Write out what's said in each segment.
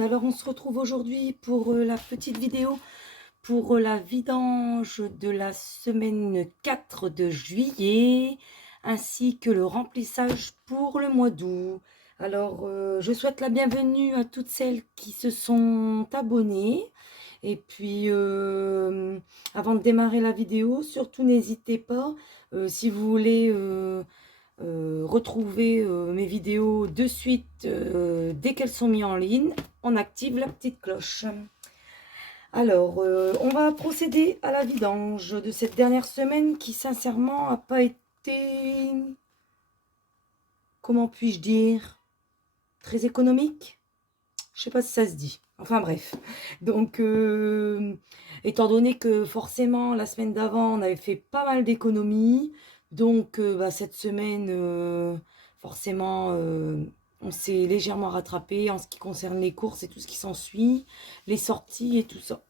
Alors on se retrouve aujourd'hui pour la petite vidéo pour la vidange de la semaine 4 de juillet ainsi que le remplissage pour le mois d'août. Alors je souhaite la bienvenue à toutes celles qui se sont abonnées et puis avant de démarrer la vidéo, surtout n'hésitez pas si vous voulez retrouver mes vidéos de suite dès qu'elles sont mises en ligne, on active la petite cloche. Alors, on va procéder à la vidange de cette dernière semaine qui, sincèrement, n'a pas été, comment puis-je dire, très économique. Je sais pas si ça se dit. Enfin bref. Donc, étant donné que forcément, la semaine d'avant, on avait fait pas mal d'économies, donc cette semaine, forcément, on s'est légèrement rattrapé en ce qui concerne les courses et tout ce qui s'ensuit, les sorties et tout ça.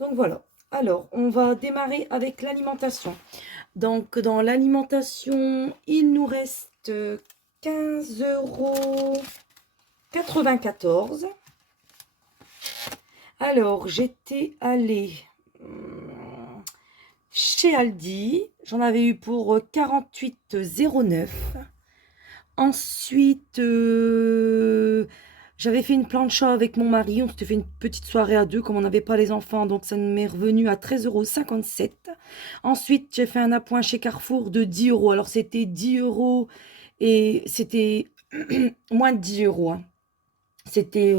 Donc voilà. Alors, on va démarrer avec l'alimentation. Donc, dans l'alimentation, il nous reste 15,94 €. Alors, j'étais allée chez Aldi. J'en avais eu pour 48,09 €. Ensuite, j'avais fait une plancha avec mon mari. On s'était fait une petite soirée à deux, comme on n'avait pas les enfants. Donc, ça m'est revenu à 13,57 €. Ensuite, j'ai fait un appoint chez Carrefour de 10 €. Alors, c'était 10 € et c'était moins de 10 €. Hein. C'était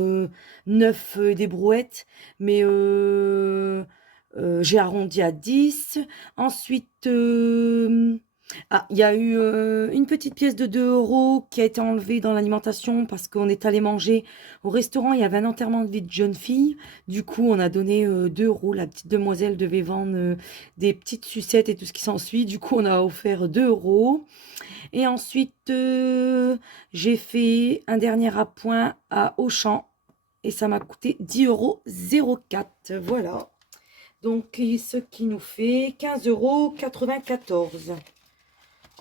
9 des brouettes, mais j'ai arrondi à 10. Ensuite, il y a eu une petite pièce de 2 € qui a été enlevée dans l'alimentation parce qu'on est allé manger au restaurant. Il y avait un enterrement de vie de jeune fille. Du coup, on a donné 2 €. La petite demoiselle devait vendre des petites sucettes et tout ce qui s'ensuit. Du coup, on a offert 2 €. Et ensuite, j'ai fait un dernier appoint à Auchan et ça m'a coûté 10,04 €. Voilà. Donc, ce qui nous fait 15,94 €.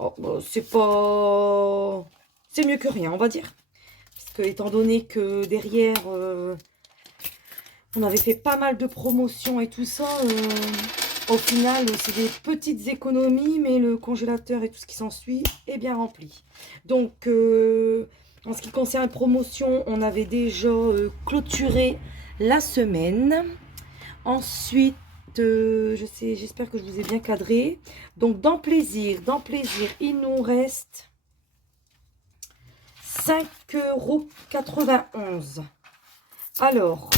Oh, bah, c'est pas... C'est mieux que rien, on va dire. Parce que, étant donné que derrière, on avait fait pas mal de promotions et tout ça, au final, c'est des petites économies, mais le congélateur et tout ce qui s'ensuit est bien rempli. Donc, en ce qui concerne promotion, on avait déjà clôturé la semaine. Ensuite, j'espère que je vous ai bien cadré. Donc, dans plaisir, il nous reste 5,91 €. Alors,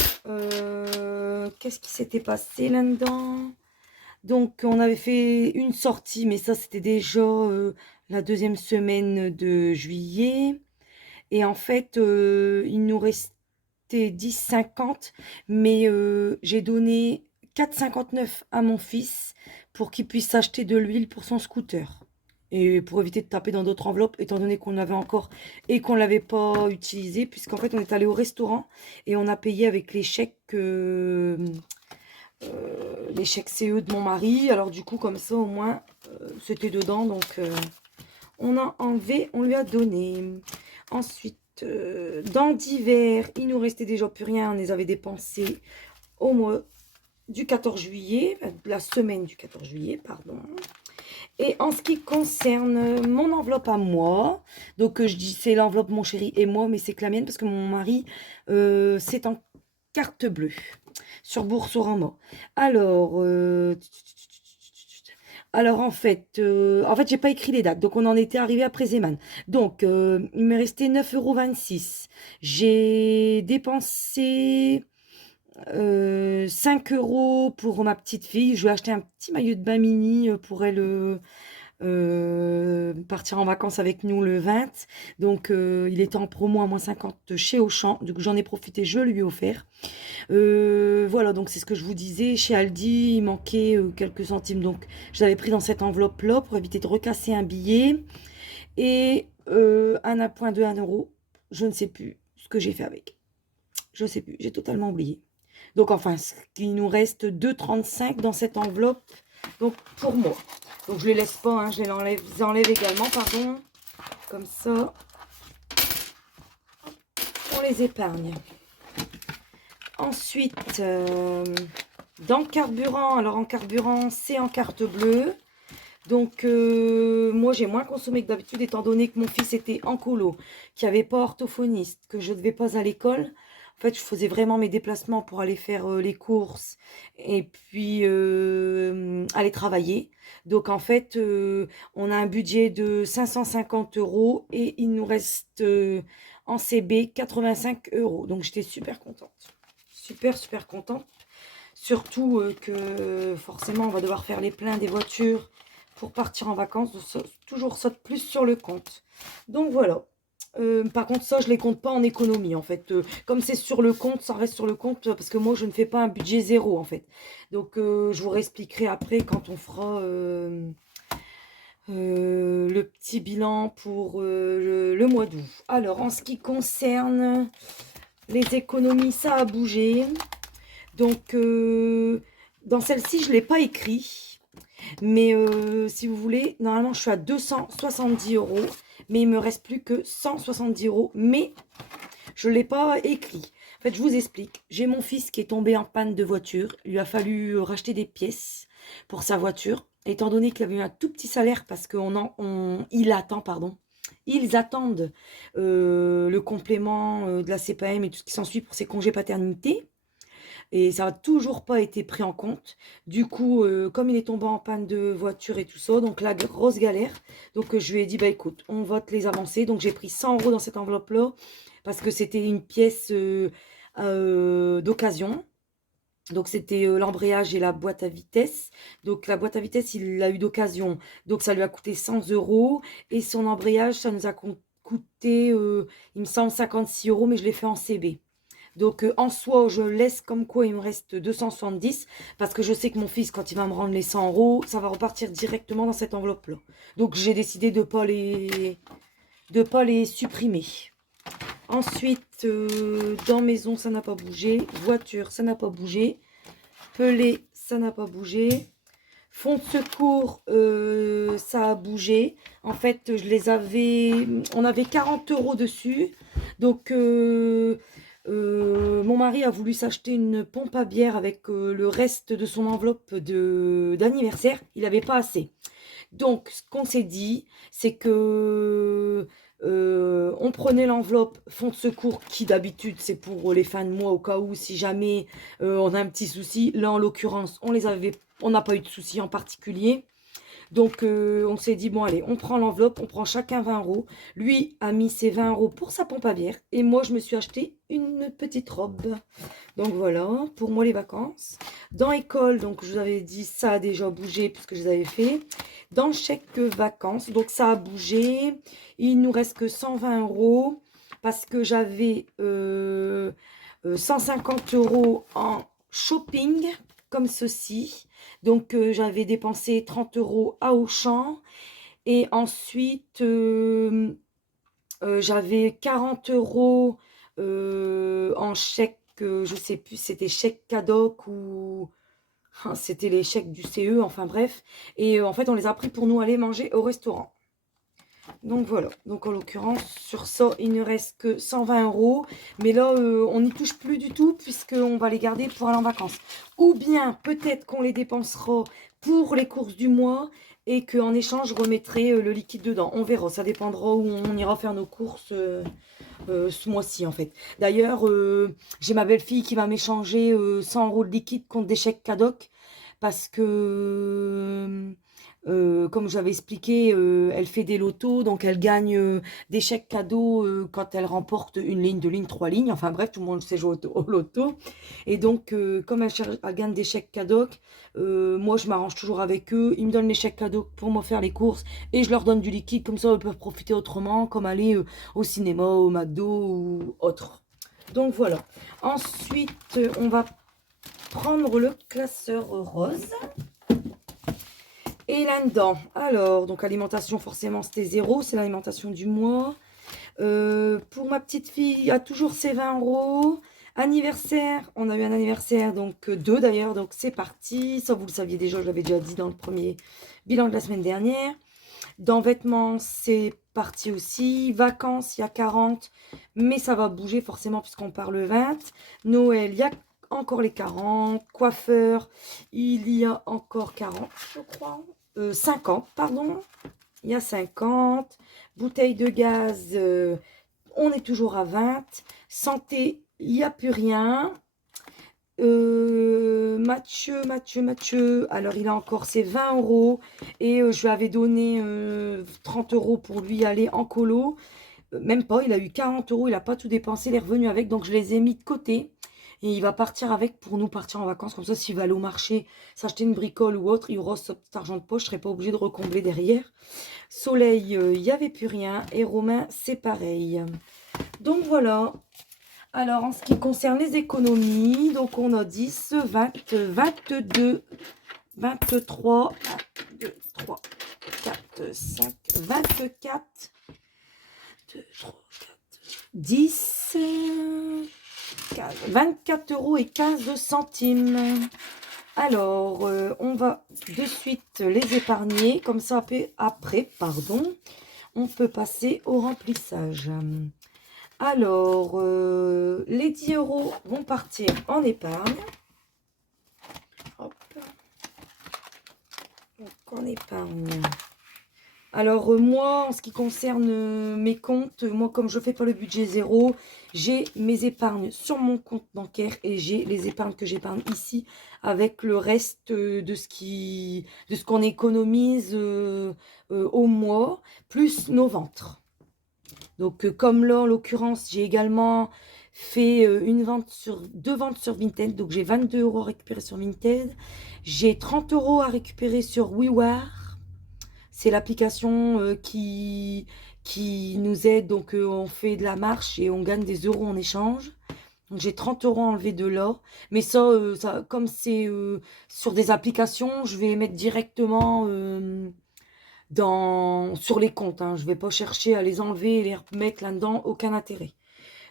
qu'est-ce qui s'était passé là-dedans? Donc, on avait fait une sortie, mais ça, c'était déjà la deuxième semaine de juillet. Et en fait, il nous restait 10,50, mais j'ai donné 4,59 € à mon fils pour qu'il puisse acheter de l'huile pour son scooter. Et pour éviter de taper dans d'autres enveloppes, étant donné qu'on l'avait encore et qu'on ne l'avait pas utilisé, puisqu'en fait, on est allé au restaurant et on a payé avec les chèques CE de mon mari. Alors du coup, comme ça, au moins, c'était dedans. Donc, on a enlevé, on lui a donné. Ensuite, dans divers, il nous restait déjà plus rien. On les avait dépensés au mois du 14 juillet, la semaine du 14 juillet, pardon. Et en ce qui concerne mon enveloppe à moi, donc je dis c'est l'enveloppe mon chéri et moi, mais c'est que la mienne parce que mon mari, c'est en carte bleue sur Boursorama. Alors, en fait, j'ai pas écrit les dates, donc on en était arrivé après Zeman. Donc, il me restait 9,26 €. J'ai dépensé 5 € pour ma petite fille. Je lui ai acheté un petit maillot de bain mini pour elle partir en vacances avec nous le 20. Donc, il était en promo à moins 50 chez Auchan. Donc, j'en ai profité, je lui ai offert. Voilà, donc c'est ce que je vous disais. Chez Aldi, il manquait quelques centimes. Donc, je l'avais pris dans cette enveloppe-là pour éviter de recasser un billet. Et un appoint de 1 €. Je ne sais plus ce que j'ai fait avec. Je ne sais plus, j'ai totalement oublié. Donc, enfin, il nous reste 2,35 € dans cette enveloppe. Donc, pour moi. Donc, je ne les laisse pas, hein, je les enlève également, pardon. Comme ça, on les épargne. Ensuite, dans le carburant, alors en carburant, c'est en carte bleue. Donc, moi, j'ai moins consommé que d'habitude, étant donné que mon fils était en colo, qu'il n'y avait pas orthophoniste, que je ne devais pas à l'école. En fait, je faisais vraiment mes déplacements pour aller faire les courses et puis aller travailler. Donc, en fait, on a un budget de 550 euros et il nous reste en CB 85 euros. Donc, j'étais super contente. Super, super contente. Surtout que forcément, on va devoir faire les pleins des voitures pour partir en vacances. Donc, toujours saute plus sur le compte. Donc voilà. Par contre, ça, je ne les compte pas en économie, en fait. Comme c'est sur le compte, ça reste sur le compte, parce que moi, je ne fais pas un budget zéro, en fait. Donc, je vous réexpliquerai après quand on fera le petit bilan pour le mois d'août. Alors, en ce qui concerne les économies, ça a bougé. Donc, dans celle-ci, je ne l'ai pas écrit. Mais si vous voulez, normalement, je suis à 270 euros. Mais il me reste plus que 170 euros. Mais je ne l'ai pas écrit. En fait, je vous explique. J'ai mon fils qui est tombé en panne de voiture. Il lui a fallu racheter des pièces pour sa voiture. Étant donné qu'il avait eu un tout petit salaire parce il attend, pardon. Ils attendent le complément de la CPM et tout ce qui s'ensuit pour ses congés paternité. Et ça n'a toujours pas été pris en compte. Du coup, comme il est tombé en panne de voiture et tout ça, donc la grosse galère. Donc je lui ai dit, bah écoute, on va te les avancer. Donc j'ai pris 100 euros dans cette enveloppe-là, parce que c'était une pièce d'occasion. Donc c'était l'embrayage et la boîte à vitesse. Donc la boîte à vitesse, il l'a eu d'occasion. Donc ça lui a coûté 100 euros. Et son embrayage, ça nous a coûté, il me semble, 56 euros, mais je l'ai fait en CB. Donc, en soi, je laisse comme quoi il me reste 270 parce que je sais que mon fils, quand il va me rendre les 100 euros, ça va repartir directement dans cette enveloppe-là. Donc, j'ai décidé de ne pas les supprimer. Ensuite, dans maison, ça n'a pas bougé. Voiture, ça n'a pas bougé. Pelé, ça n'a pas bougé. Fonds de secours, ça a bougé. En fait, on avait 40 euros dessus. Donc, mon mari a voulu s'acheter une pompe à bière avec le reste de son enveloppe d'anniversaire. Il n'avait pas assez. Donc, ce qu'on s'est dit, c'est que on prenait l'enveloppe fonds de secours qui d'habitude c'est pour les fins de mois au cas où si jamais on a un petit souci. Là, en l'occurrence, on n'a pas eu de souci en particulier. Donc, on s'est dit, bon, allez, on prend l'enveloppe, on prend chacun 20 euros. Lui a mis ses 20 euros pour sa pompe à bière. Et moi, je me suis acheté une petite robe. Donc, voilà, pour moi, les vacances. Dans école, donc, je vous avais dit, ça a déjà bougé puisque je les avais fait. Dans le chèque vacances, donc, ça a bougé. Il nous reste que 120 euros parce que j'avais 150 euros en shopping, comme ceci. Donc, j'avais dépensé 30 euros à Auchan. Et ensuite, j'avais 40 euros en chèque, je sais plus, c'était chèque cadoc ou c'était les chèques du CE, enfin bref. Et en fait, on les a pris pour nous aller manger au restaurant. Donc voilà, donc en l'occurrence, sur ça, il ne reste que 120 euros. Mais là, on n'y touche plus du tout puisqu'on va les garder pour aller en vacances. Ou bien, peut-être qu'on les dépensera pour les courses du mois et qu'en échange, je remettrai le liquide dedans. On verra, ça dépendra où on ira faire nos courses ce mois-ci en fait. D'ailleurs, j'ai ma belle-fille qui va m'échanger 100 euros de liquide contre des chèques cadoc parce que... comme j'avais expliqué, elle fait des lotos, donc elle gagne des chèques cadeaux quand elle remporte une ligne, deux lignes, trois lignes. Enfin bref, tout le monde sait jouer au loto. Et donc, comme elle gagne des chèques cadeaux, moi je m'arrange toujours avec eux. Ils me donnent les chèques cadeaux pour moi faire les courses et je leur donne du liquide. Comme ça, ils peuvent profiter autrement, comme aller au cinéma, au McDo ou autre. Donc voilà. Ensuite, on va prendre le classeur rose. Et là-dedans, alors, donc alimentation, forcément, c'était 0, c'est l'alimentation du mois. Pour ma petite fille, il y a toujours ses 20 euros. Anniversaire, on a eu un anniversaire, donc 2 d'ailleurs, donc c'est parti. Ça, vous le saviez déjà, je l'avais déjà dit dans le premier bilan de la semaine dernière. Dans vêtements, c'est parti aussi. Vacances, il y a 40, mais ça va bouger forcément puisqu'on part le 20. Noël, il y a encore les 40. Coiffeur, il y a encore 40, je crois. 50, pardon. Il y a 50. Bouteille de gaz, on est toujours à 20. Santé, il n'y a plus rien. Mathieu, alors il a encore ses 20 euros. Et je lui avais donné 30 euros pour lui aller en colo. Même pas, il a eu 40 euros, il n'a pas tout dépensé, il est revenu avec, donc je les ai mis de côté. Et il va partir avec pour nous partir en vacances, comme ça s'il va aller au marché, s'acheter une bricole ou autre, il aura cet argent de poche, je ne serai pas obligé de recombler derrière. Soleil, il n'y avait plus rien, et Romain, c'est pareil. Donc voilà. Alors en ce qui concerne les économies, donc on a 10, 20, 22, 23, 1, 2, 3, 4, 5, 24, 2, 3, 10, 15, 24 euros et 15 centimes. Alors, on va de suite les épargner. Comme ça, après, pardon, on peut passer au remplissage. Alors, les 10 euros vont partir en épargne. Hop. Donc, en épargne. Alors, moi, en ce qui concerne mes comptes, moi, comme je fais pas le budget zéro, j'ai mes épargnes sur mon compte bancaire et j'ai les épargnes que j'épargne ici avec le reste de ce qu'on économise au mois, plus nos ventes. Donc, comme là, en l'occurrence, j'ai également fait deux ventes sur Vinted. Donc, j'ai 22 euros à récupérer sur Vinted. J'ai 30 euros à récupérer sur WeWare. C'est l'application qui nous aide. Donc, on fait de la marche et on gagne des euros en échange. Donc, j'ai 30 euros enlevés de là. Mais ça, comme c'est sur des applications, je vais mettre directement sur les comptes. Hein. Je ne vais pas chercher à les enlever et les remettre là-dedans. Aucun intérêt.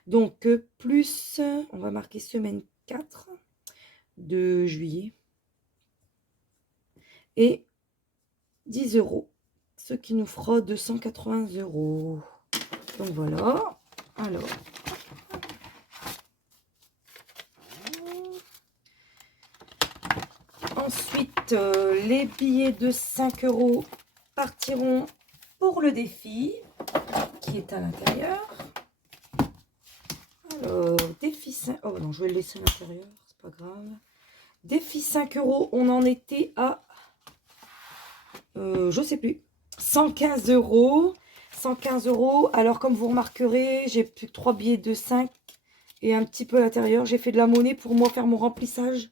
Donc, plus, on va marquer semaine 4 de juillet. Et 10 euros. Ce qui nous fera 280 euros. Donc voilà. Alors. Ensuite, les billets de 5 euros partiront pour le défi qui est à l'intérieur. Alors, défi 5. Oh non, je vais le laisser à l'intérieur, c'est pas grave. Défi 5 euros, on en était à. Je sais plus. 115 euros. 115 euros. Alors, comme vous remarquerez, j'ai plus que 3 billets de 5 et un petit peu à l'intérieur. J'ai fait de la monnaie pour moi faire mon remplissage.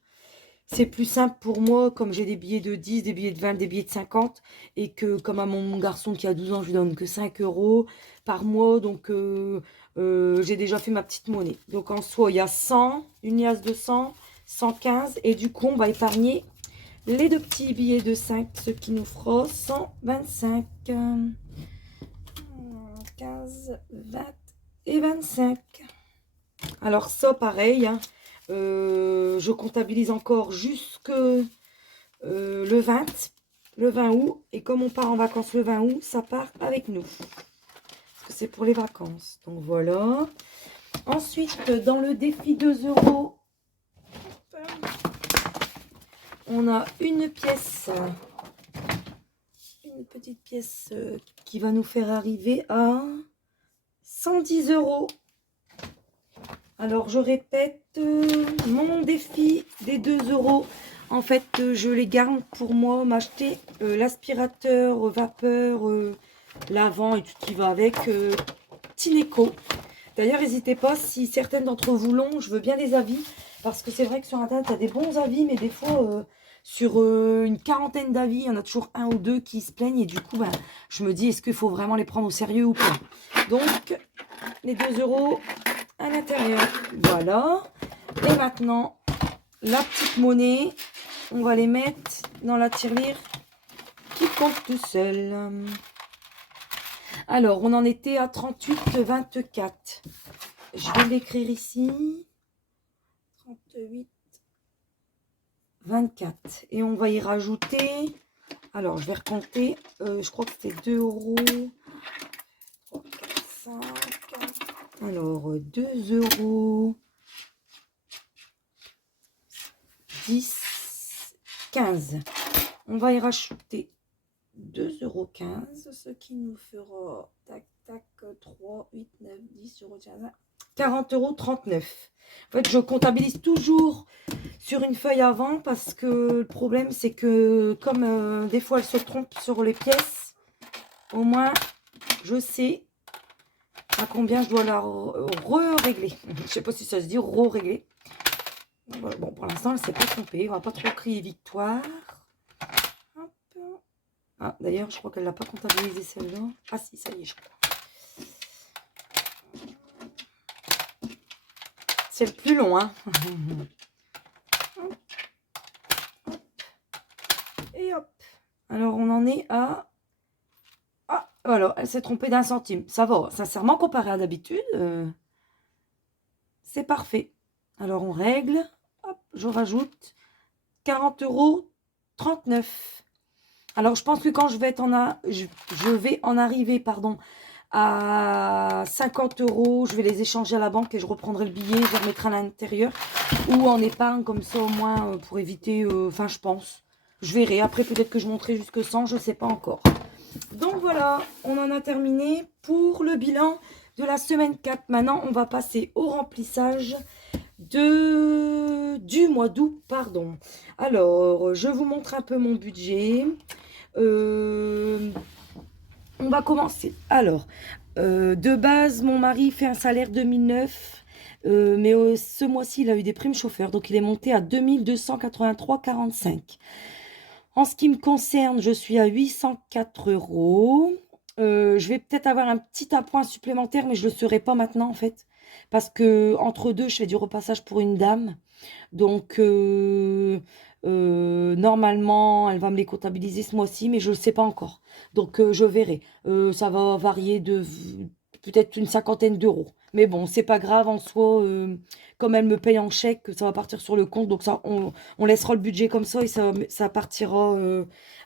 C'est plus simple pour moi, comme j'ai des billets de 10, des billets de 20, des billets de 50. Et que, comme à mon garçon qui a 12 ans, je lui donne que 5 euros par mois. Donc, j'ai déjà fait ma petite monnaie. Donc, en soi, il y a 100, une liasse de 100, 115. Et du coup, on va épargner les deux petits billets de 5, ce qui nous fera 125. 15, 20 et 25. Alors ça, pareil, hein, je comptabilise encore jusque le 20 août. Et comme on part en vacances le 20 août, ça part avec nous. Parce que c'est pour les vacances. Donc voilà. Ensuite, dans le défi 2 euros, on a une pièce. Une petite pièce qui va nous faire arriver à 110 euros. Alors, je répète, mon défi des 2 euros. En fait, je les garde pour moi, m'acheter l'aspirateur vapeur, lavant et tout ce qui va avec, Tineco. D'ailleurs, n'hésitez pas, si certaines d'entre vous l'ont, je veux bien des avis. Parce que c'est vrai que sur Internet, il y a des bons avis, mais des fois, sur une quarantaine d'avis, il y en a toujours un ou deux qui se plaignent. Et du coup, ben, je me dis, est-ce qu'il faut vraiment les prendre au sérieux ou pas? Donc, les 2 euros à l'intérieur. Voilà. Et maintenant, la petite monnaie, on va les mettre dans la tirelire qui compte tout seul. Alors, on en était à 38,24. Je vais l'écrire ici. 38, 24. Et on va y rajouter. Alors, je vais recompter. Je crois que c'était 2 euros. 3, 4, 5. Alors, 2 euros. 10, 15. On va y rajouter 2,15 €, ce qui nous fera, tac, tac, 3, 8, 9, 10, 40,39 €. En fait, je comptabilise toujours sur une feuille avant parce que le problème, c'est que comme des fois, elle se trompe sur les pièces, au moins, je sais à combien je dois la re-régler. Je ne sais pas si ça se dit re-régler. Voilà. Bon, pour l'instant, elle ne s'est pas trompée. On ne va pas trop crier victoire. Hop. Ah, d'ailleurs, je crois qu'elle ne l'a pas comptabilisé celle-là. Ah si, ça y est, je crois. C'est le plus long, hein. Et hop. Alors, on en est à... Ah, voilà, elle s'est trompée d'1 centime. Ça va, sincèrement, comparé à d'habitude, c'est parfait. Alors, on règle. Hop, je rajoute 40,39 €. Alors, je pense que quand je vais en arriver, pardon, à 50 €, je vais les échanger à la banque et je reprendrai le billet, je les remettrai à l'intérieur ou en épargne, comme ça au moins pour éviter, enfin je pense. Je verrai, après peut-être que je monterai jusque 100, je ne sais pas encore. Donc voilà, on en a terminé pour le bilan de la semaine 4. Maintenant, on va passer au remplissage du mois d'août, pardon. Alors, je vous montre un peu mon budget. On va commencer. Alors, de base, mon mari fait un salaire de 1009, mais ce mois-ci, il a eu des primes chauffeurs, donc il est monté à 2283,45. En ce qui me concerne, je suis à 804 €. Je vais peut-être avoir un petit appoint supplémentaire, mais je ne le serai pas maintenant, en fait. Parce que entre deux, je fais du repassage pour une dame. Donc, normalement, elle va me les comptabiliser ce mois-ci, mais je ne le sais pas encore. Donc, je verrai. Ça va varier de peut-être une cinquantaine d'euros. Mais bon, c'est pas grave en soi. Comme elle me paye en chèque, ça va partir sur le compte. Donc, ça, on laissera le budget comme ça et ça partira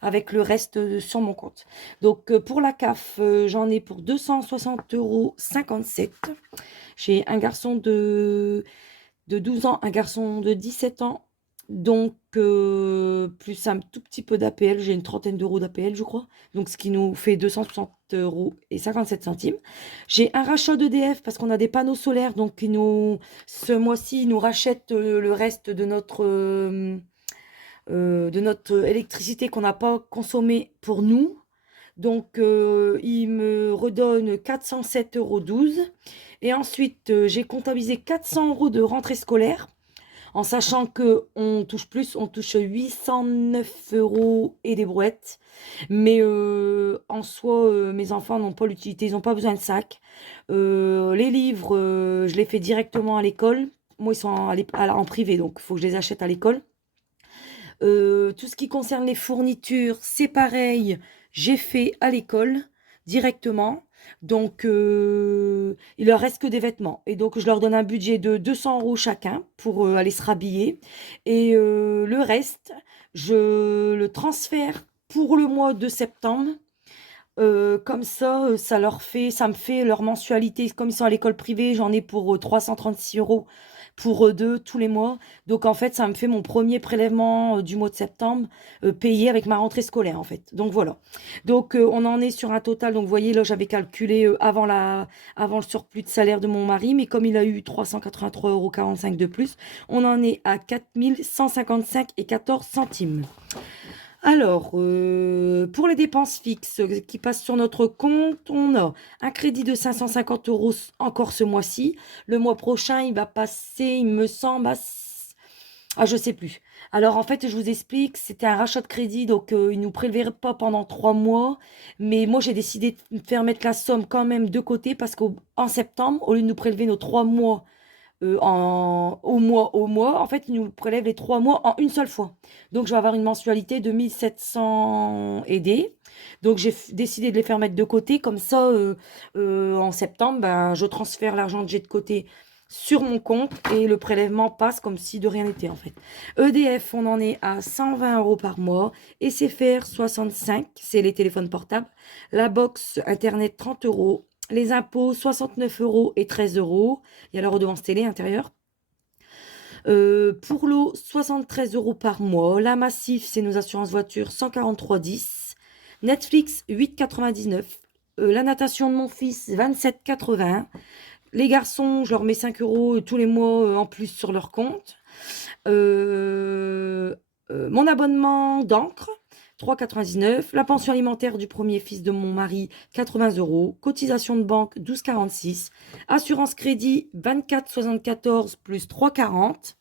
avec le reste sur mon compte. Donc, pour la CAF, j'en ai pour 260,57 €. J'ai un garçon de 12 ans, un garçon de 17 ans, donc plus un tout petit peu d'APL, j'ai une trentaine d'euros d'APL, je crois, donc ce qui nous fait 260,57 €. J'ai un rachat d'EDF parce qu'on a des panneaux solaires, donc ce mois-ci, ils nous rachètent le reste de notre électricité qu'on n'a pas consommée pour nous. Donc, il me redonne 407,12 €. Et ensuite, j'ai comptabilisé 400 € de rentrée scolaire, en sachant qu'on touche plus, on touche 809 € et des brouettes. Mais en soi, mes enfants n'ont pas l'utilité, ils n'ont pas besoin de sac. Les livres, je les fais directement à l'école. Moi, ils sont en privé, donc il faut que je les achète à l'école. Tout ce qui concerne les fournitures, c'est pareil, j'ai fait à l'école directement. Donc, il leur reste que des vêtements. Et donc, je leur donne un budget de 200 € chacun pour aller se rhabiller. Et le reste, je le transfère pour le mois de septembre. Comme ça, ça me fait leur mensualité. Comme ils sont à l'école privée, j'en ai pour 336 € pour eux deux tous les mois. Donc en fait, ça me fait mon premier prélèvement du mois de septembre payé avec ma rentrée scolaire en fait. Donc voilà. Donc on en est sur un total. Donc vous voyez là, j'avais calculé avant le surplus de salaire de mon mari, mais comme il a eu 383,45 € de plus, on en est à 4155,14 €. Alors, pour les dépenses fixes qui passent sur notre compte, on a un crédit de 550 € encore ce mois-ci. Le mois prochain, il va passer, il me semble, je sais plus. Alors, en fait, je vous explique, c'était un rachat de crédit, donc il ne nous prélevait pas pendant 3 mois. Mais moi, j'ai décidé de faire mettre la somme quand même de côté parce qu'en septembre, au lieu de nous prélever nos 3 mois au mois, en fait, ils nous prélèvent les 3 mois en une seule fois. Donc, je vais avoir une mensualité de 1700 aidés. Donc, j'ai décidé de les faire mettre de côté. Comme ça, en septembre, ben, je transfère l'argent que j'ai de côté sur mon compte et le prélèvement passe comme si de rien n'était en fait. EDF, on en est à 120 € par mois. SFR, 65, c'est les téléphones portables. La box Internet, 30 €. Les impôts, 69 € et 13 €. Il y a la redevance télé intérieure. Pour l'eau, 73 € par mois. La Massif, c'est nos assurances voitures, 143,10. Netflix, 8,99. La natation de mon fils, 27,80. Les garçons, je leur mets 5 € tous les mois en plus sur leur compte. Mon abonnement d'encre, 3,99. La pension alimentaire du premier fils de mon mari, 80 €. Cotisation de banque, 12,46. Assurance crédit, 24,74 plus 3,40.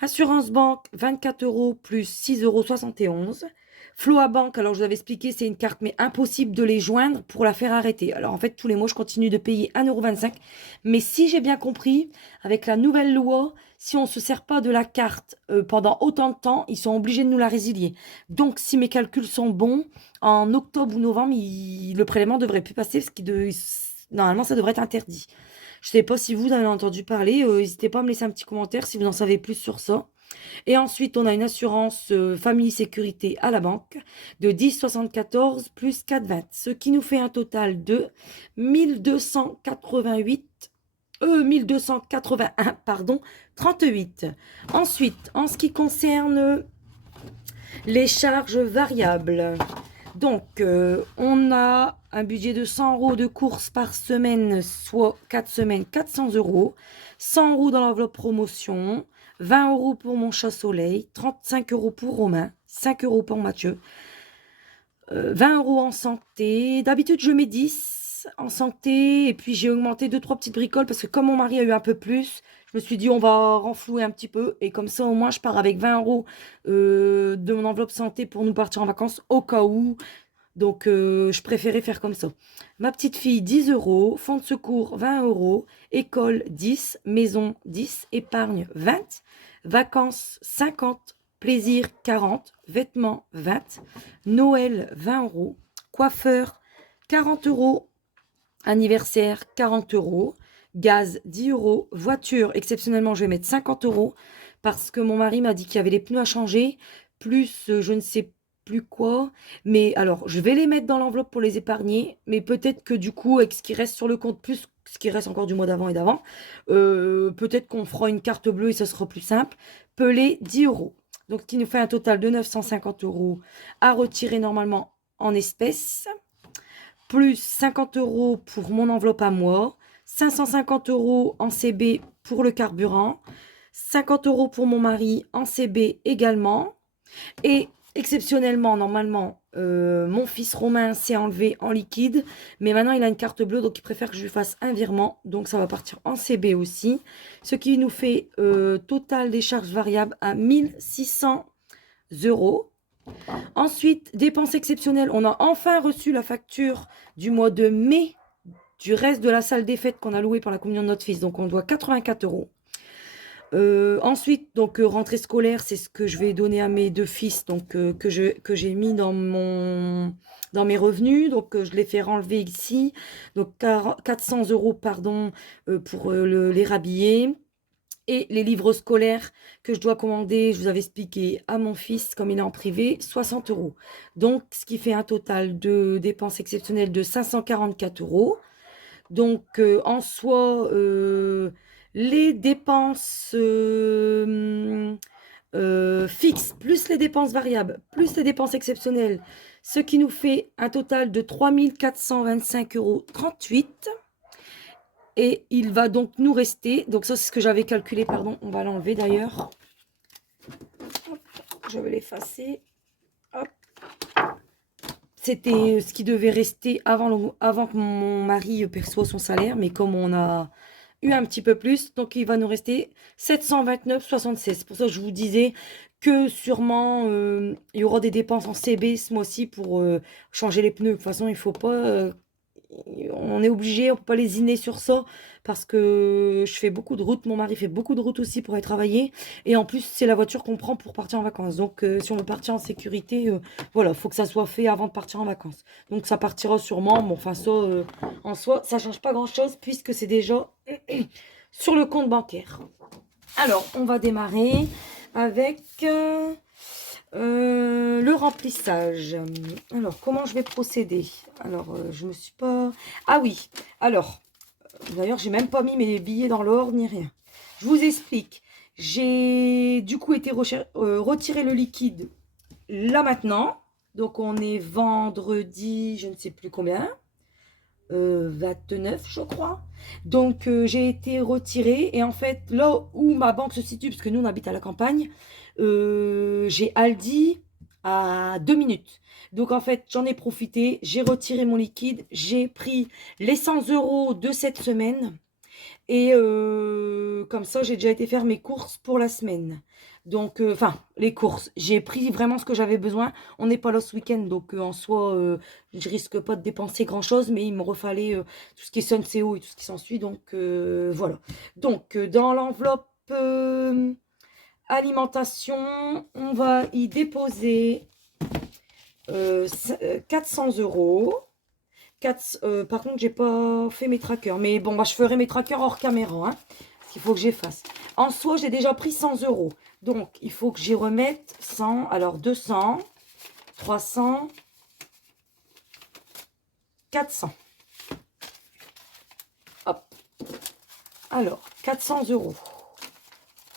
Assurance banque, 24 € plus 6,71 €. Floa Bank, alors je vous avais expliqué, c'est une carte, mais impossible de les joindre pour la faire arrêter. Alors en fait, tous les mois, je continue de payer 1,25 €. Mais si j'ai bien compris, avec la nouvelle loi, si on ne se sert pas de la carte pendant autant de temps, ils sont obligés de nous la résilier. Donc si mes calculs sont bons, en octobre ou novembre, le prélèvement devrait plus passer, parce que normalement, ça devrait être interdit. Je ne sais pas si vous en avez entendu parler, n'hésitez pas à me laisser un petit commentaire si vous en savez plus sur ça. Et ensuite, on a une assurance famille sécurité à la banque de 10,74 plus 4,20, ce qui nous fait un total de 1281, pardon, 38. Ensuite, en ce qui concerne les charges variables, donc on a un budget de 100 € de courses par semaine, soit 4 semaines, 400 €, 100 € dans l'enveloppe promotion, 20 € pour mon chat-soleil, 35 € pour Romain, 5 € pour Mathieu, 20 € en santé. D'habitude, je mets 10 en santé, et puis j'ai augmenté 2-3 petites bricoles, parce que comme mon mari a eu un peu plus, je me suis dit, on va renflouer un petit peu, et comme ça, au moins, je pars avec 20 € de mon enveloppe santé pour nous partir en vacances, au cas où. Donc, je préférais faire comme ça. Ma petite fille, 10 €. Fonds de secours, 20 €. École, 10. Maison, 10. Épargne, 20. Vacances, 50. Plaisir, 40. Vêtements, 20. Noël, 20 €. Coiffeur, 40 €. Anniversaire, 40 €. Gaz, 10 €. Voiture, exceptionnellement, je vais mettre 50 € parce que mon mari m'a dit qu'il y avait les pneus à changer, plus je ne sais plus quoi. Mais alors, je vais les mettre dans l'enveloppe pour les épargner, mais peut-être que du coup, avec ce qui reste sur le compte, plus ce qui reste encore du mois d'avant et d'avant, peut-être qu'on fera une carte bleue et ça sera plus simple. Pelé, 10 €. Donc, ce qui nous fait un total de 950 € à retirer normalement en espèces, plus 50 € pour mon enveloppe à moi, 550 € en CB pour le carburant, 50 € pour mon mari en CB également. Et exceptionnellement, normalement, mon fils Romain s'est enlevé en liquide, mais maintenant il a une carte bleue, donc il préfère que je lui fasse un virement, donc ça va partir en CB aussi, ce qui nous fait total des charges variables à 1600 €. Ensuite, dépenses exceptionnelles, on a enfin reçu la facture du mois de mai du reste de la salle des fêtes qu'on a louée pour la communion de notre fils, donc on doit 84 €. Ensuite, donc rentrée scolaire, c'est ce que je vais donner à mes deux fils, donc que j'ai mis dans mes revenus, donc je les fais renlever ici, donc 400 € pardon, pour les rhabiller. Et les livres scolaires que je dois commander, je vous avais expliqué à mon fils, comme il est en privé, 60 €. Donc, ce qui fait un total de dépenses exceptionnelles de 544 €. Donc, en soi, les dépenses fixes, plus les dépenses variables, plus les dépenses exceptionnelles, ce qui nous fait un total de 3 425,38 €. Et il va donc nous rester, donc ça c'est ce que j'avais calculé, pardon, on va l'enlever d'ailleurs. Je vais l'effacer. C'était ce qui devait rester avant que mon mari perçoive son salaire, mais comme on a eu un petit peu plus, donc il va nous rester 729,76. Pour ça je vous disais que sûrement il y aura des dépenses en CB ce mois-ci pour changer les pneus. De toute façon, il faut pas... on est obligé, on peut pas lésiner sur ça parce que je fais beaucoup de routes, mon mari fait beaucoup de routes aussi pour aller travailler, et en plus c'est la voiture qu'on prend pour partir en vacances, donc si on veut partir en sécurité, voilà, faut que ça soit fait avant de partir en vacances, donc ça partira sûrement, bon enfin ça en soi ça change pas grand chose puisque c'est déjà sur le compte bancaire. Alors on va démarrer avec le remplissage. Alors, comment je vais procéder? Alors, je me suis pas... Ah oui, alors, d'ailleurs, j'ai même pas mis mes billets dans l'ordre ni rien. Je vous explique. J'ai du coup été retirer le liquide là maintenant. Donc on est vendredi, je ne sais plus combien, 29 je crois. Donc j'ai été retirée et en fait là où ma banque se situe, parce que nous on habite à la campagne, j'ai Aldi à 2 minutes. Donc en fait j'en ai profité, j'ai retiré mon liquide, j'ai pris les 100 € de cette semaine. Et comme ça, j'ai déjà été faire mes courses pour la semaine. Donc, enfin, les courses. J'ai pris vraiment ce que j'avais besoin. On n'est pas là ce week-end, donc en soi, je risque pas de dépenser grand-chose, mais il me refallait tout ce qui est Sunseo et tout ce qui s'ensuit. Donc, voilà. Donc, dans l'enveloppe alimentation, on va y déposer 400 €. Par contre, j'ai pas fait mes trackers. Mais bon, bah, je ferai mes trackers hors caméra. Hein, parce qu'il faut que j'efface. En soi, j'ai déjà pris 100 €. Donc, il faut que j'y remette 100. Alors, 200, 300, 400. Hop. Alors, 400 €.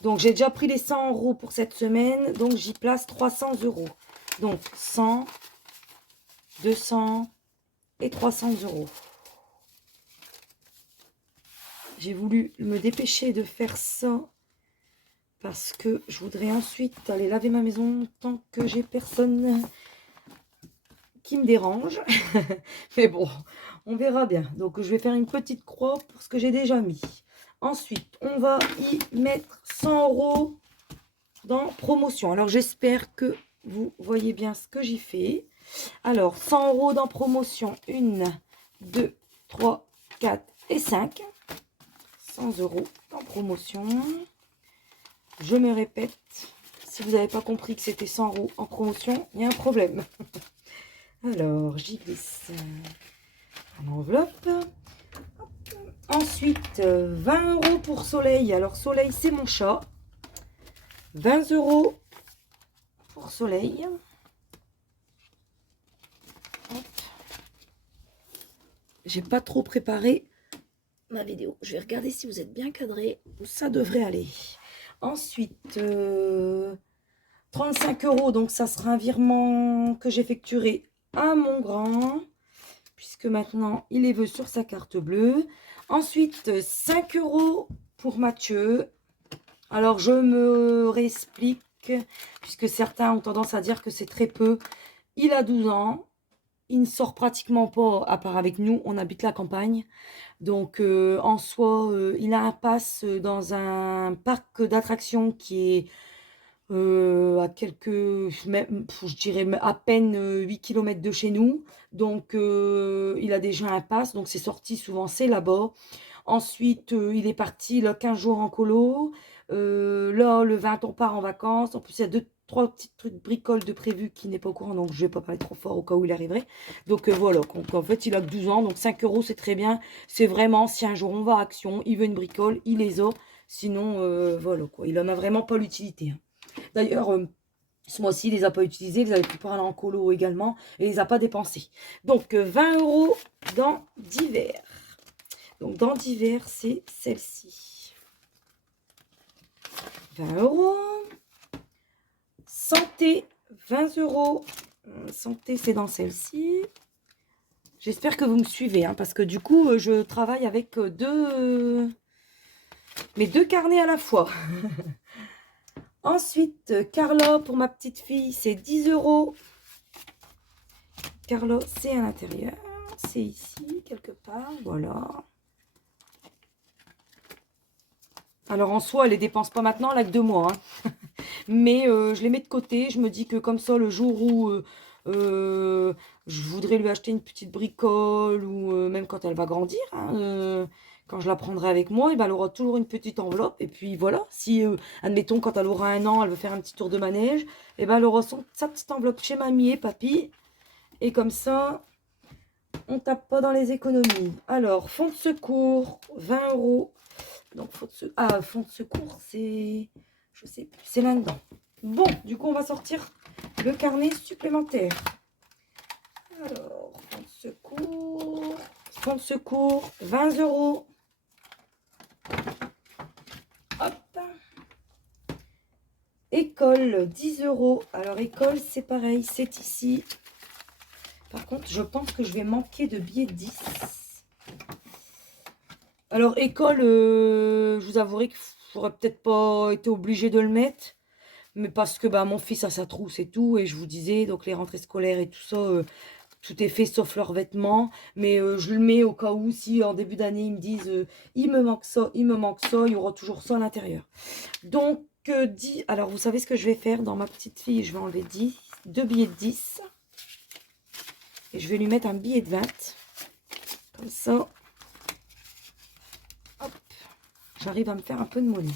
Donc, j'ai déjà pris les 100 € pour cette semaine. Donc, j'y place 300 €. Donc, 100, 200 et 300 €. J'ai voulu me dépêcher de faire ça parce que je voudrais ensuite aller laver ma maison tant que j'ai personne qui me dérange. Mais bon, on verra bien. Donc, je vais faire une petite croix pour ce que j'ai déjà mis. Ensuite, on va y mettre 100 € dans promotion. Alors, j'espère que vous voyez bien ce que j'y fais. Alors, 100 € dans promotion. 1, 2, 3, 4 et 5. 100 € en promotion. Je me répète, si vous n'avez pas compris que c'était 100 € en promotion, il y a un problème. Alors, j'y glisse l'enveloppe. Ensuite, 20 € pour Soleil. Alors, Soleil, c'est mon chat. 20 € pour Soleil. J'ai pas trop préparé ma vidéo. Je vais regarder si vous êtes bien cadré. Ça devrait aller. Ensuite, 35 €. Donc, ça sera un virement que j'effectuerai à mon grand. Puisque maintenant, il les veut sur sa carte bleue. Ensuite, 5 € pour Mathieu. Alors, je me réexplique. Puisque certains ont tendance à dire que c'est très peu. Il a 12 ans. Il ne sort pratiquement pas, à part avec nous. On habite la campagne. Donc, en soi, il a un pass dans un parc d'attractions qui est à quelques, je dirais à peine 8 km de chez nous. Donc, il a déjà un pass. Donc, c'est sorti souvent, c'est là-bas. Ensuite, il est parti là, 15 jours en colo. Là, le 20, on part en vacances. En plus, il y a 2-3 petits trucs bricoles de prévu qui n'est pas au courant. Donc, je vais pas parler trop fort au cas où il arriverait. Donc, voilà. Donc, en fait, il a que 12 ans. Donc, 5 € c'est très bien. C'est vraiment, si un jour on va à Action, il veut une bricole, il les a. Sinon, voilà quoi. Il en a vraiment pas l'utilité. Hein. D'ailleurs, ce mois-ci, il les a pas utilisés. Il avait pu parler en colo également. Et il les a pas dépensés. Donc, 20 € dans divers. Donc, dans divers, c'est celle-ci. 20 €. Santé, 20 €. Santé, c'est dans celle-ci. J'espère que vous me suivez, hein, parce que du coup, je travaille avec mes deux carnets à la fois. Ensuite, Carla, pour ma petite fille, c'est 10 €. Carla, c'est à l'intérieur. C'est ici, quelque part. Voilà. Alors, en soi, elle les dépense pas maintenant, elle a que 2 mois. Hein. Mais je les mets de côté. Je me dis que comme ça, le jour où je voudrais lui acheter une petite bricole ou même quand elle va grandir, hein, quand je la prendrai avec moi, et ben, elle aura toujours une petite enveloppe. Et puis voilà, si, admettons, quand elle aura 1 an, elle veut faire un petit tour de manège, et ben, elle aura sa petite enveloppe chez mamie et papy. Et comme ça, on tape pas dans les économies. Alors, fonds de secours, 20 €. Donc, fonds de secours, c'est... Je sais plus, c'est là-dedans. Bon, du coup, on va sortir le carnet supplémentaire. Alors, fonds de secours, 20 €. Hop. école, 10 euros. Alors, école, c'est pareil, c'est ici. Par contre, je pense que je vais manquer de billets de 10. Alors, école, je vous avouerai que j'aurais peut-être pas été obligée de le mettre. Mais parce que bah, mon fils a sa trousse et tout. Et je vous disais, donc les rentrées scolaires et tout ça, tout est fait sauf leurs vêtements. Mais je le mets au cas où, si en début d'année, ils me disent, il me manque ça, il me manque ça, il y aura toujours ça à l'intérieur. Donc, 10. Alors, vous savez ce que je vais faire dans ma petite fille? Je vais enlever 10, 2 billets de 10. Et je vais lui mettre un billet de 20. Comme ça. Hop. J'arrive à me faire un peu de monnaie.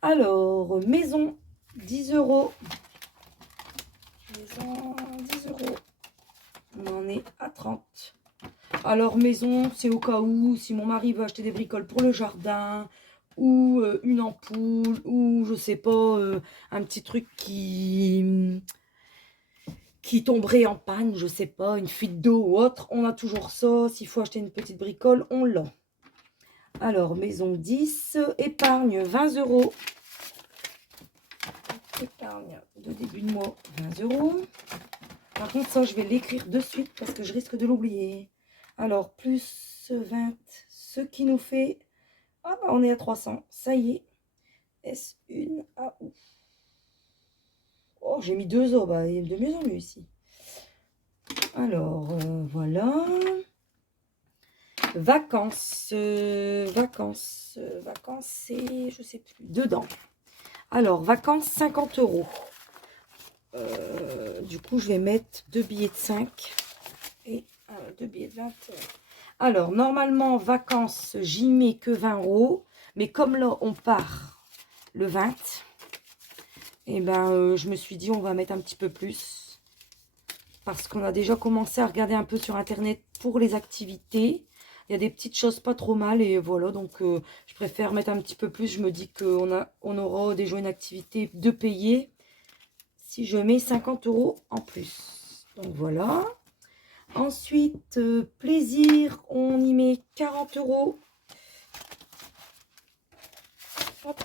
Alors, maison, 10 euros. Maison, 10 euros. On en est à 30. Alors, maison, c'est au cas où, si mon mari veut acheter des bricoles pour le jardin, ou une ampoule, ou je sais pas, un petit truc qui tomberait en panne, je sais pas, une fuite d'eau ou autre. On a toujours ça. S'il faut acheter une petite bricole, on l'a. Alors, maison 10, épargne 20 euros. Épargne de début de mois, 20 euros. Par contre, ça, je vais l'écrire de suite parce que je risque de l'oublier. Alors, plus 20, ce qui nous fait... Ah, bah, on est à 300. Ça y est. S1 A ou. Oh, j'ai mis 2 O. Bah, il est de mieux en mieux ici. Alors, voilà. Vacances. Vacances, c'est... Je sais plus. Dedans. Alors, vacances, 50 euros. Du coup, je vais mettre 2 billets de 5 et 2 billets de 20. Alors, normalement, vacances, j'y mets que 20 euros. Mais comme là, on part le 20, et ben, je me suis dit, on va mettre un petit peu plus. Parce qu'on a déjà commencé à regarder un peu sur Internet pour les activités. Il y a des petites choses pas trop mal. Et voilà, donc je préfère mettre un petit peu plus. Je me dis on aura déjà une activité de payer si je mets 50 euros en plus. Donc voilà. Ensuite, plaisir, on y met 40 euros. Hop.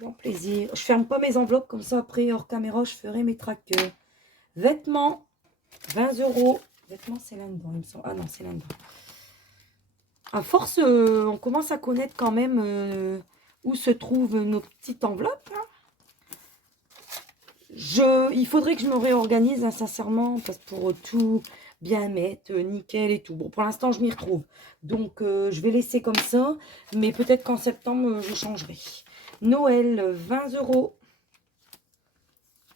Bon plaisir. Je ferme pas mes enveloppes, comme ça après hors caméra je ferai mes trackers. Vêtements, 20 euros. Vêtements, c'est là-dedans, il me semble. Ah non, c'est là-dedans. À force, on commence à connaître quand même où se trouvent nos petites enveloppes. Hein. Il faudrait que je me réorganise, hein, sincèrement, parce que pour tout bien mettre, nickel et tout. Bon, pour l'instant, je m'y retrouve. Donc, je vais laisser comme ça. Mais peut-être qu'en septembre, je changerai. Noël, 20 euros.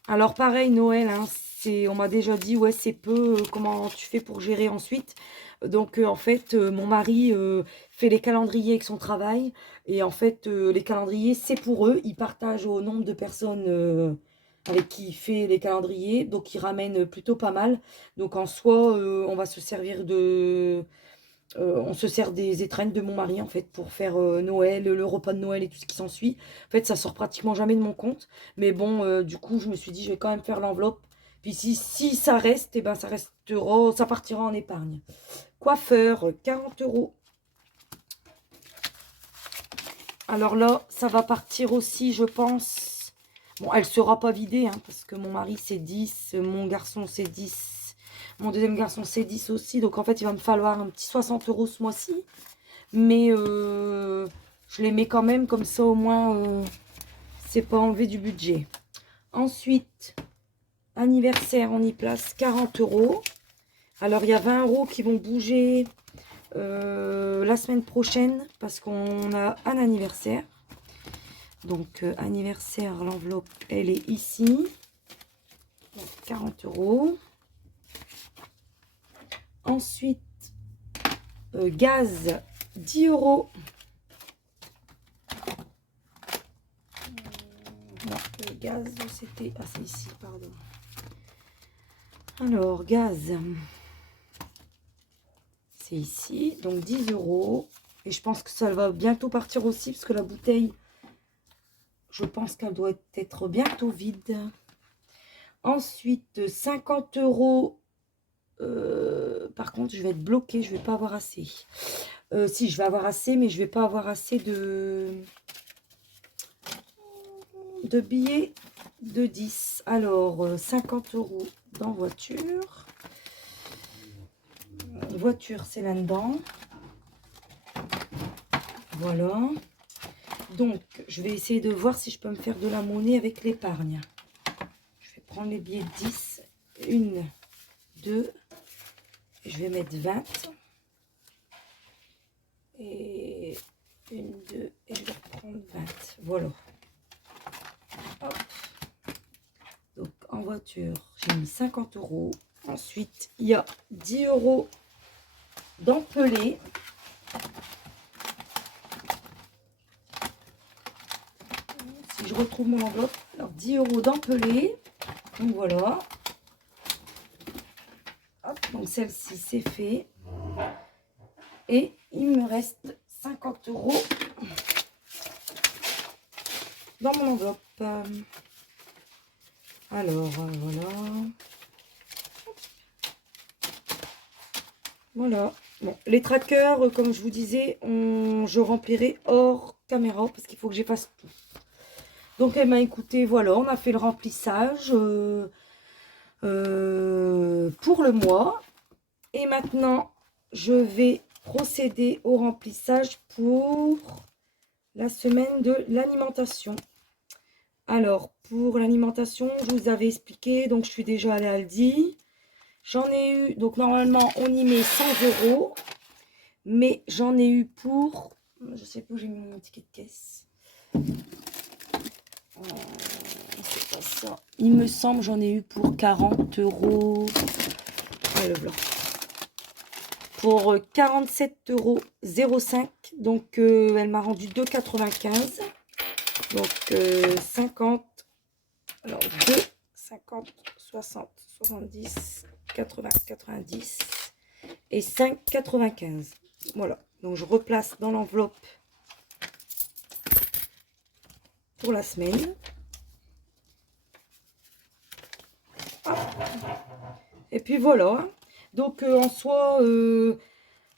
Alors, pareil, Noël, hein, on m'a déjà dit, ouais, c'est peu. Comment tu fais pour gérer ensuite? Donc, en fait, mon mari fait les calendriers avec son travail. Et en fait, les calendriers, c'est pour eux. Ils partagent au nombre de personnes avec qui il fait les calendriers. Donc, il ramène plutôt pas mal. Donc, en soi, on va se servir on se sert des étrennes de mon mari, en fait, pour faire Noël, le repas de Noël et tout ce qui s'ensuit. En fait, ça sort pratiquement jamais de mon compte. Mais bon, du coup, je me suis dit, je vais quand même faire l'enveloppe. Puis si ça reste, eh ben, ça restera, ça partira en épargne. Coiffeur, 40 euros. Alors là, ça va partir aussi, je pense. Bon, elle ne sera pas vidée, hein, parce que mon mari, c'est 10. Mon garçon, c'est 10. Mon deuxième garçon, c'est 10 aussi. Donc, en fait, il va me falloir un petit 60 euros ce mois-ci. Mais je les mets quand même, comme ça, au moins, c'est pas enlevé du budget. Ensuite, anniversaire, on y place 40 euros. Alors, il y a 20 euros qui vont bouger la semaine prochaine parce qu'on a un anniversaire. Donc, anniversaire, l'enveloppe, elle est ici. Donc, 40 euros. Ensuite, gaz, 10 euros. Non, le gaz, c'était... Ah, c'est ici, pardon. Alors, gaz, c'est ici. Donc, 10 euros. Et je pense que ça va bientôt partir aussi parce que la bouteille, je pense qu'elle doit être bientôt vide. Ensuite, 50 euros. Par contre, je vais être bloquée. Je vais pas avoir assez. Si, je vais avoir assez, mais je vais pas avoir assez de... de billets de 10. Alors, 50 € dans voiture. Voiture, c'est là-dedans. Voilà. Donc, je vais essayer de voir si je peux me faire de la monnaie avec l'épargne. Je vais prendre les billets de 10. 1, 2. Je vais mettre 20. Et 1, 2. Et je vais reprendre 20. Voilà. Hop. Donc, en voiture, j'ai mis 50 €. Ensuite, il y a 10 € d'empelé. Si je retrouve mon enveloppe, alors 10 € d'empelé. Donc voilà. Hop, donc celle-ci, c'est fait. Et il me reste 50 € dans mon enveloppe. Alors, voilà. Voilà. Bon, les trackers, comme je vous disais, je remplirai hors caméra parce qu'il faut que j'efface tout. Donc, eh bien, écoutez, voilà, on a fait le remplissage pour le mois. Et maintenant, je vais procéder au remplissage pour la semaine de l'alimentation. Alors, pour l'alimentation, je vous avais expliqué, donc je suis déjà allée à Aldi. J'en ai eu, donc normalement, on y met 100 €. Mais j'en ai eu pour, je sais plus où j'ai mis mon ticket de caisse. C'est pas ça. Il me semble, j'en ai eu pour 40 €. Ah, le blanc. Pour 47,05 €. Donc, elle m'a rendu 2,95 €. Donc, 50. Alors, 2, 50, 60, 70, 80, 90 et 5,95 €. Voilà. Donc, je replace dans l'enveloppe pour la semaine. Ah. Et puis voilà. Donc, en soi,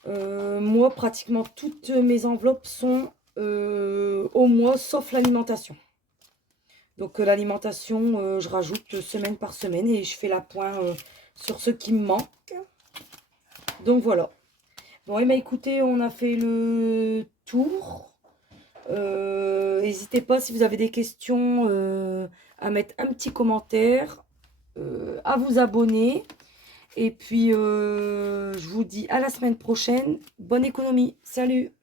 moi, pratiquement toutes mes enveloppes sont au mois, sauf l'alimentation. Donc, l'alimentation, je rajoute semaine par semaine et je fais la point sur ce qui me manque. Donc, voilà. Bon, et bien, écoutez, on a fait le tour. N'hésitez pas, si vous avez des questions, à mettre un petit commentaire, à vous abonner. Et puis, je vous dis à la semaine prochaine. Bonne économie. Salut!